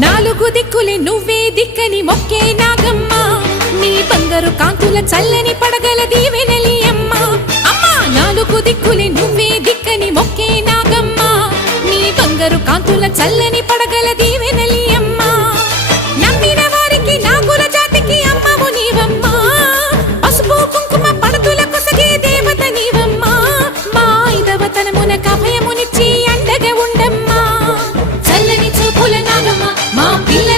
నాలుగు దిక్కులే నువ్వే దిక్కని మొక్కే నాగమ్మ నీ బంగారు కాంతుల చల్లని పడగల దీవెనలి అమ్మ అమ్మా నాలుగు దిక్కులే నువ్వే దిక్కని మొక్కే నాగమ్మ నీ బంగారు కాంతుల చల్లని పడగల దీవెనలి అమ్మ నమ్మిన వారికి నాగుల జాతికి అమ్మవు నీవమ్మ పసుపు కుంకుమ పడతుల కొసగే దేవత నీవమ్మ మా ఐదవతనమునకు అభయమునిచ్చి అండగా ఉండమ్మా చల్లని చూపుల నాగమ్మ మా పిల్ల